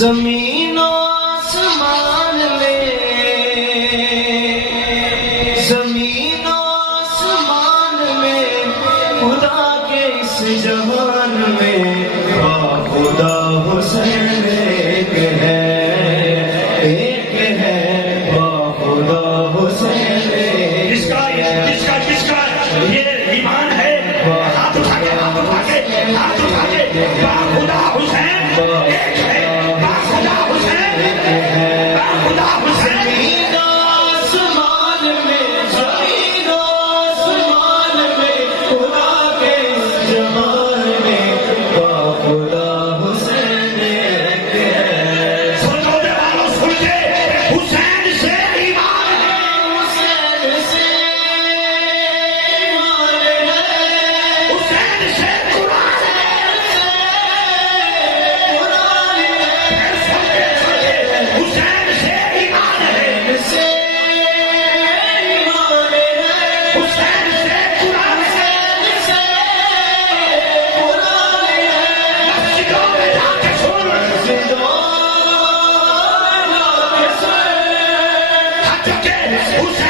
زمین و آسمان میں، زمین و آسمان میں، خدا کے اس جہان میں با خدا حسین ایک ہے، ایک ہے با خدا حسین ایک ہے۔ جس کا یہ ایمان ہے ہاتھ اٹھا کے ہاتھ اٹھا کے ہاتھ اٹھا کے با خدا حسین ایک ہے، با خدا حسین با خدا حسین۔ زمین و آسمان میں، زمین و آسمان میں، خدا کے اس جہان میں با خدا حسین ایک ہے۔ سننے والوں سن کے حسین سے ایمان ہے، حسین سے ایمان ہے، حسین سے قرآن ہے۔ قرآن ہے، سن کے حسین سے ایمان ہے، سے ایمان ہے، حسین سے قرآن ہے۔ سے قرآن ہے۔ مسجدوں میں جا کے سن، حج کے حسین